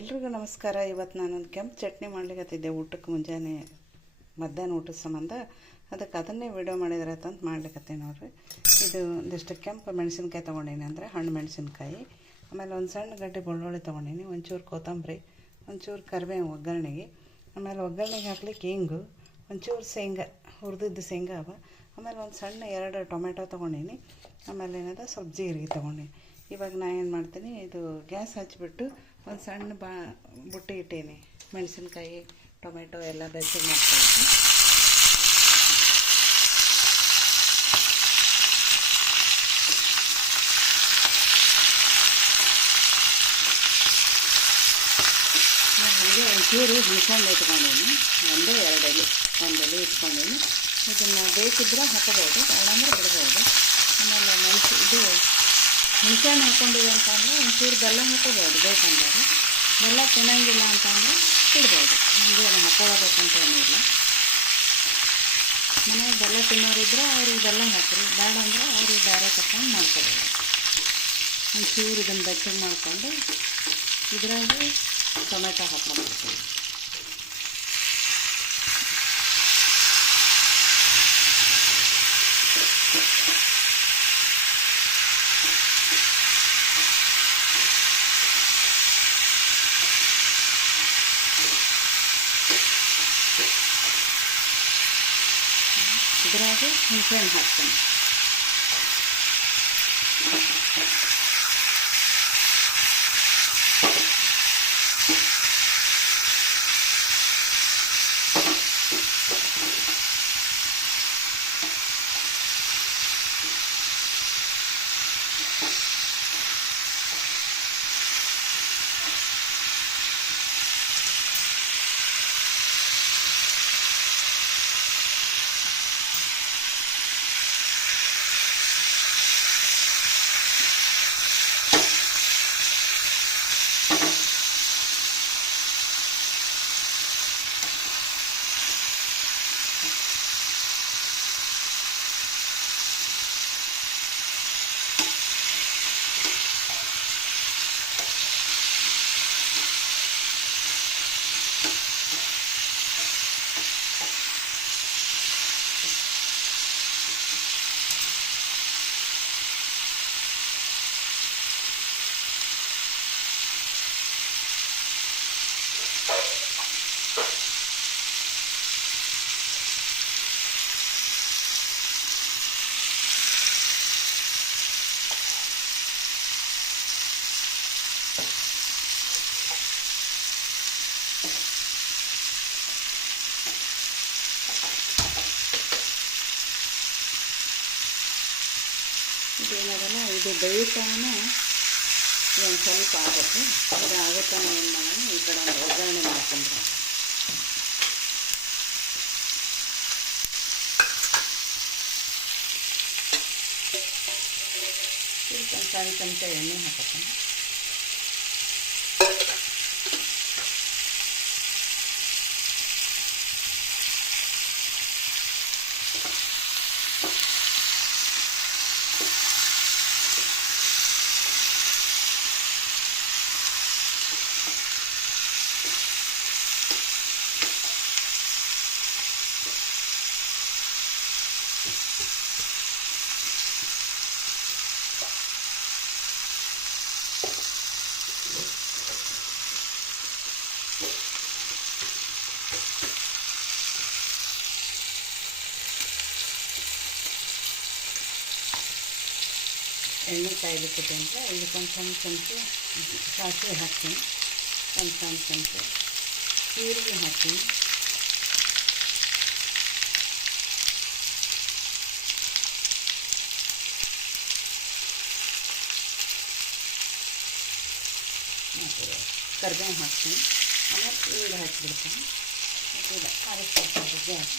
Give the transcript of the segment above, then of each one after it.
ಎಲ್ರಿಗೂ ನಮಸ್ಕಾರ. ಇವತ್ತು ನಾನೊಂದು ಕೆಂಪು ಚಟ್ನಿ ಮಾಡ್ಲಿಕ್ಕತ್ತಿದ್ದೆ ಊಟಕ್ಕೆ, ಮುಂಜಾನೆ ಮಧ್ಯಾಹ್ನ ಊಟದ ಸಂಬಂಧ. ಅದನ್ನೇ ವಿಡಿಯೋ ಮಾಡಿದ್ರೆ ಅಂತ ಮಾಡ್ಲಿಕ್ಕತ್ತೀನಿ ನೋಡ್ರಿ. ಇದು ಒಂದಿಷ್ಟು ಕೆಂಪು ಮೆಣಸಿನ್ಕಾಯಿ ತೊಗೊಂಡೀನಿ, ಅಂದರೆ ಹಣ್ಣು ಮೆಣಸಿನ್ಕಾಯಿ. ಆಮೇಲೆ ಒಂದು ಸಣ್ಣ ಗಡ್ಡೆ ಬೆಳ್ಳುಳ್ಳಿ ತೊಗೊಂಡೀನಿ, ಒಂಚೂರು ಕೊತ್ತಂಬರಿ, ಒಂಚೂರು ಕರಿಬೇವು ಒಗ್ಗರಣೆಗೆ. ಆಮೇಲೆ ಒಗ್ಗರಣೆಗೆ ಹಾಕ್ಲಿಕ್ಕೆ ಹಿಂಗು, ಒಂಚೂರು ಶೇಂಗಾ, ಹುರಿದಿದ್ದು ಶೇಂಗಾ ಅವ. ಆಮೇಲೆ ಒಂದು ಸಣ್ಣ 2 ಟೊಮೆಟೊ ತೊಗೊಂಡೀನಿ. ಆಮೇಲೆ ಏನದ ಸ್ವಲ್ಪ ಜೀರಿಗೆ ತೊಗೊಂಡೀನಿ. ಇವಾಗ ನಾನು ಏನು ಮಾಡ್ತೀನಿ, ಇದು ಗ್ಯಾಸ್ ಹಚ್ಚಿಬಿಟ್ಟು ಒಂದು ಸಣ್ಣ ಬುಟ್ಟಿ ಇಟ್ಟೀನಿ. ಮೆಣಸಿನ್ಕಾಯಿ, ಟೊಮೆಟೊ ಎಲ್ಲ ಬೆಚ್ಚಗೆ ಮಾಡ್ತಾಯಿದ್ದೀನಿ. ಹಾಗೆ ಒಂಚೂರು ಹುಣ್ಸೆಹಣ್ಣು ಇಟ್ಕೊಂಡೀನಿ, 1-2 ಎಲೆ, 1 ಎಲೆ ಇಟ್ಕೊಂಡೀನಿ. ಇದನ್ನು ಬೇಕಿದ್ರೆ ಹಾಕೋಬೋದು, ಬೇಡಂದ್ರೆ ಬಿಡ್ಬೋದು. ಆಮೇಲೆ ಹುಣ್ಸೆಹಣ್ಣು ಹಾಕ್ಕೊಂಡಿವಿ ಅಂತಂದರೆ ಒಂಚೂರು ಬೆಲ್ಲ ಹಾಕೋಬೋದು ಬೇಕಂದ್ರೆ. ಬೆಲ್ಲ ತಿನ್ನಂಗಿಲ್ಲ ಅಂತಂದರೆ ಇಡ್ಬೋದು, ಹಂಗೇನು ಹಾಕ್ಕೊಳ್ಬೇಕಂತ ಏನಿಲ್ಲ. ಮನೆಗೆ ಬೆಲ್ಲ ತಿನ್ನೋರಿದ್ರೆ ಅವ್ರಿಗೆ ಬೆಲ್ಲ ಹಾಕಿರಿ, ಬೇಡ ಅಂದ್ರೆ ಅವ್ರಿಗೆ ಬೇರೆ ತಗೊಂಡು ಮಾಡ್ಕೊಬೋದು. ಒಂಚೂರು ಇದನ್ನು ಬೆಚ್ಚಗೆ ಮಾಡಿಕೊಂಡು ಇದರಾಗಿ ಟೊಮೆಟೊ ಹಾಕ್ಕೊಂಡ್ಬಿಡ್ತೀವಿ. ಇದ್ರಾಗೆ ಹುಣಸೆಹಣ್ಣು ಹಾಕ್ತೀನಿ. ಇದೇನದಲ್ಲ, ಇದು ಬೇಯ್ತಾನೆ ಒಂದು ಸ್ವಲ್ಪ ಆಗುತ್ತೆ. ಇದು ಆಗುತ್ತಾನೆ ಏನು ಮಾಡೋಣ, ಈ ಕಡೆ ಒಂದು ಒಗ್ಗರಣೆ ಮಾಡ್ಕೊಂಡ್ರೆ ಒಂದು ಸಣ್ಣ ಚಮಚ ಎಣ್ಣೆ ಹಾಕತ್ತೆ. ಎಣ್ಣೆ ಕಾಯ್ಲಿಕ್ಕಿದೆ ಅಂತ ಇದಕ್ಕೊಂದು ಸಣ್ಣ ಚಮಚ ಸಾಸಿವೆ ಹಾಕ್ತೀನಿ, ಒಂದು ಸಣ್ಣ ಚಮಚ ಜೀರಿಗೆ ಹಾಕ್ತೀನಿ, ಕರಿಬೇವು ಹಾಕ್ತೀನಿ. ಆಮೇಲೆ ಈರುಳ್ಳಿ ಹಾಕಿಬಿಡ್ತೀನಿ. ಈಗ ಕಾರಿಸ್ಕೊಳ್ತೀನಿ ಗ್ಯಾಸ್.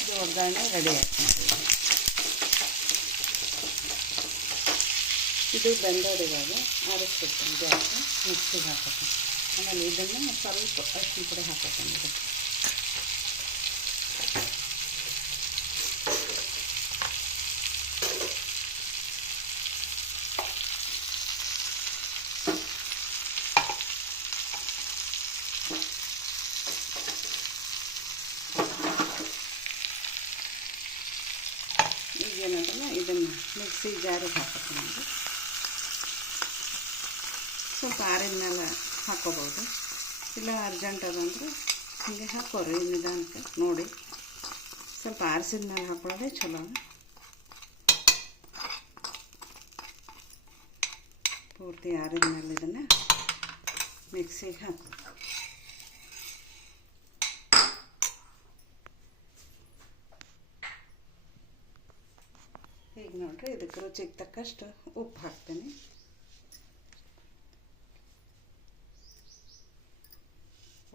ಇದು ಒಗ್ಗರಣೆ ರೆಡಿ ಆಗ್ತದೆ. ಇದು ಬೆಂದೋಡಿದಾಗ ಆರಿಸ್ಬಿಡ್ತೀನಿ ಗ್ಯಾಸ್, ಮಿಕ್ಸಿಗೆ ಹಾಕೋತೀನಿ. ಆಮೇಲೆ ಇದನ್ನು ಸ್ವಲ್ಪ ಅರಿಶಿನ ಪುಡಿ ಹಾಕೋತೀನಿ. ಇದಕ್ಕೆ ಮಿಕ್ಸಿ ಜಾರಿಗೆ ಹಾಕೋತೀನಿ ನೋಡಿ. ಸ್ವಲ್ಪ ಆರಿದ ಮೇಲೆ ಹಾಕ್ಕೋಬೋದು, ಇಲ್ಲ ಅರ್ಜೆಂಟ್ ಅದಂದ್ರೆ ಹೀಗೆ ಹಾಕೋರಿ ನಿಧಾನಕ್ಕೆ ನೋಡಿ. ಸ್ವಲ್ಪ ಆರಿಸಿದ ಮೇಲೆ ಹಾಕೊಳ್ಳೋದೇ ಚಲೋ. ಪೂರ್ತಿ ಆರಿದ ಮೇಲೆ ಇದನ್ನು ಮಿಕ್ಸಿಗೆ ಹಾಕಿ ಈಗ ನೋಡಿರಿ ಇದಕ್ಕೆ ರುಚಿಗೆ ತಕ್ಕಷ್ಟು ಉಪ್ಪು ಹಾಕ್ತೀನಿ.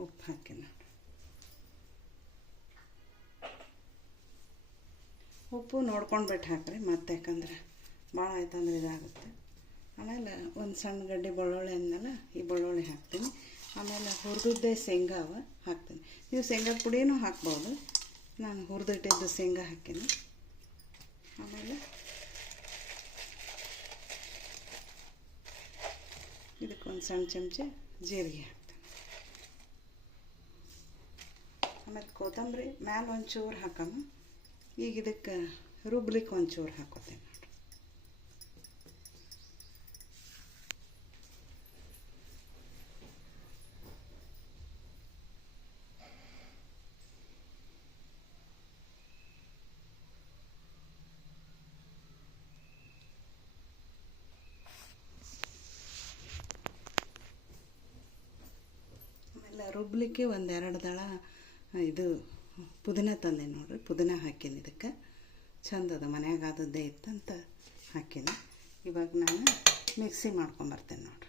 ಉಪ್ಪು ಹಾಕಿ ನೋಡಿ. ಉಪ್ಪು ನೋಡ್ಕೊಂಡು ಬಿಟ್ಟು ಹಾಕ್ರಿ, ಮತ್ತೆ ಯಾಕಂದ್ರೆ ಭಾಳ ಆಯ್ತಂದ್ರೆ ಇದಾಗುತ್ತೆ. ಆಮೇಲೆ ಒಂದು ಸಣ್ಣ ಗಡ್ಡೆ ಬೆಳ್ಳುಳ್ಳಿ ಅಂದಲ್ಲ, ಈ ಬೆಳ್ಳುಳ್ಳಿ ಹಾಕ್ತೀನಿ. ಆಮೇಲೆ ಹುರಿದಿದ್ದೆ ಶೇಂಗಾ ಹಾಕ್ತೀನಿ. ನೀವು ಶೇಂಗಾ ಪುಡಿನೂ ಹಾಕ್ಬೋದು, ನಾನು ಹುರಿದಿಟ್ಟಿದ್ದು ಶೇಂಗಾ ಹಾಕೀನಿ. ಆಮೇಲೆ ಇದಕ್ಕೊಂದು ಸಣ್ಣ ಚಮಚ ಜೀರಿಗೆ ಹಾಕ್ತೀನಿ. ಆಮೇಲೆ ಕೊತ್ತಂಬರಿ ಮ್ಯಾಲೆ ಒಂಚೂರು ಹಾಕಮ್ಮ. ಈಗ ಇದಕ್ಕೆ ರುಬ್ಲಿಕ್ಕೆ ಒಂಚೂರು ಹಾಕೋತೀನಿ ನೋಡಿ. ರುಬ್ಲಿಕ್ಕೆ ಒಂದೆರಡು ದಳ ಇದು ಪುದೀನ ತಂದೆ ನೋಡಿರಿ, ಪುದೀನ ಹಾಕೀನಿ. ಇದಕ್ಕೆ ಚಂದದ ಮನ್ಯಾಗ ಆದದ್ದೇ ಇತ್ತಂತ ಹಾಕೀನಿ. ಇವಾಗ ನಾನು ಮಿಕ್ಸಿ ಮಾಡ್ಕೊಂಬರ್ತೇನೆ ನೋಡಿರಿ.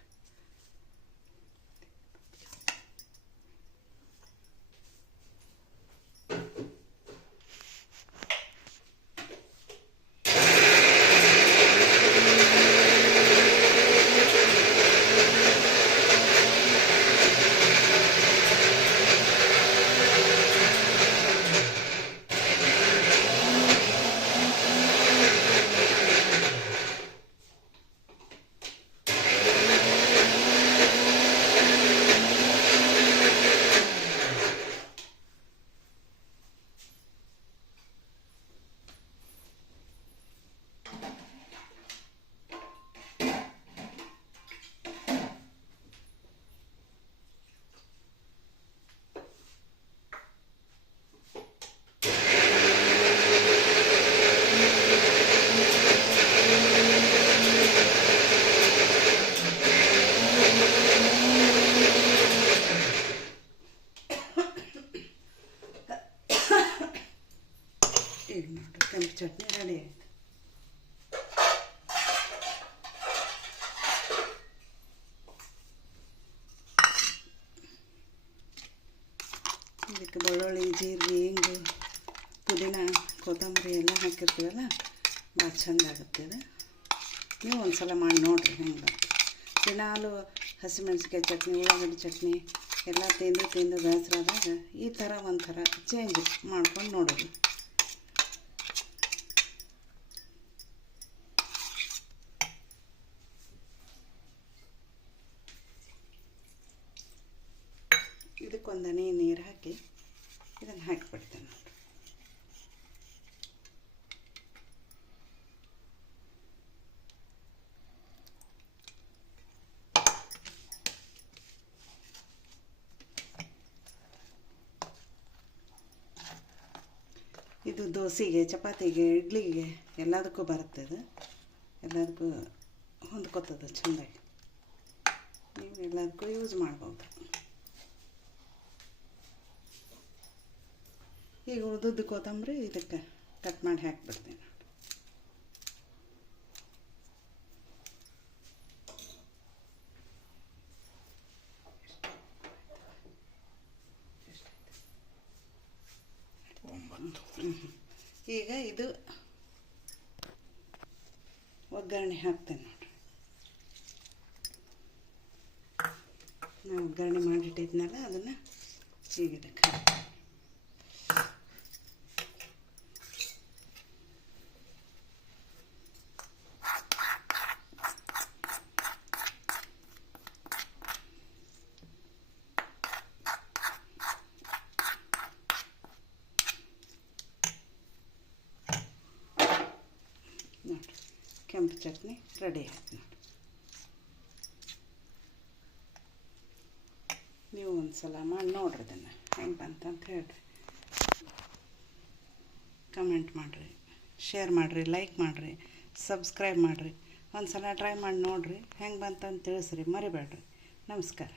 ಈಗ ನೋಡಿ ಕೆಂಪು ಚಟ್ನಿ ರೆಡಿ ಆಯಿತು. ಇದಕ್ಕೆ ಬೆಳ್ಳುಳ್ಳಿ, ಜೀರಿಗೆ, ಹಿಂಗು, ಪುದೀನ, ಕೊತ್ತಂಬರಿ ಎಲ್ಲ ಹಾಕಿರ್ತೀವಲ್ಲ, ಭಾಳ ಚಂದ ಆಗುತ್ತೆ ಇದು. ನೀವು ಒಂದು ಸಲ ಮಾಡಿ ನೋಡಿರಿ ಹೆಂಗೆ. ದಿನಾಲು ಹಸಿಮೆಣ್ಸಿಕಾಯಿ ಚಟ್ನಿ, ಉಳ್ಳಾಗಡ್ಡಿ ಚಟ್ನಿ ಎಲ್ಲ ತಿಂದು ಬೇಸರಾದಾಗ ಈ ಥರ ಒಂಥರ ಚೇಂಜ್ ಮಾಡ್ಕೊಂಡು ನೋಡೋದು. ಇದಕ್ಕೊಂದು ನೀರು ಹಾಕಿ ಇದನ್ನು ಹಾಕಿಬಿಡ್ತೇನೆ ನೋಡಿ. ಇದು ದೋಸೆಗೆ, ಚಪಾತಿಗೆ, ಇಡ್ಲಿಗೆ ಎಲ್ಲದಕ್ಕೂ ಬರುತ್ತೆ. ಇದು ಎಲ್ಲದಕ್ಕೂ ಹೊಂದ್ಕೊತದೆ ಚೆಂದಾಗಿ. ನೀವು ಎಲ್ಲದಕ್ಕೂ ಯೂಸ್ ಮಾಡ್ಬೋದು. ಈಗ ಉಳಿದದ್ದು ಕೊತ್ತಂಬರಿ ಇದಕ್ಕೆ ಕಟ್ ಮಾಡಿ ಹಾಕಿಬಿಡ್ತೀನಿ ನೋಡಿ. ಈಗ ಇದು ಒಗ್ಗರಣೆ ಹಾಕ್ತೇನೆ ನೋಡಿರಿ. ನಾನು ಒಗ್ಗರಣೆ ಮಾಡಿಟ್ಟಿದ್ನಲ್ಲ ಅದನ್ನು ಈಗ ಇದಕ್ಕೆ ಹಾಕ್ತೀನಿ. ನೋಡಿರಿ ಕೆಂಪು ಚಟ್ನಿ ರೆಡಿ ಆಯ್ತು ನೋಡಿ. ನೀವು ಒಂದು ಸಲ ಮಾಡಿ ನೋಡ್ರಿ, ಇದನ್ನು ಹೆಂಗೆ ಬಂತಂತ ಹೇಳ್ರಿ, ಕಮೆಂಟ್ ಮಾಡಿರಿ, ಶೇರ್ ಮಾಡಿರಿ, ಲೈಕ್ ಮಾಡಿರಿ, ಸಬ್ಸ್ಕ್ರೈಬ್ ಮಾಡಿರಿ. ಒಂದು ಸಲ ಟ್ರೈ ಮಾಡಿ ನೋಡಿರಿ, ಹೆಂಗೆ ಬಂತಂತ ತಿಳಿಸ್ರಿ, ಮರಿಬೇಡ್ರಿ. ನಮಸ್ಕಾರ.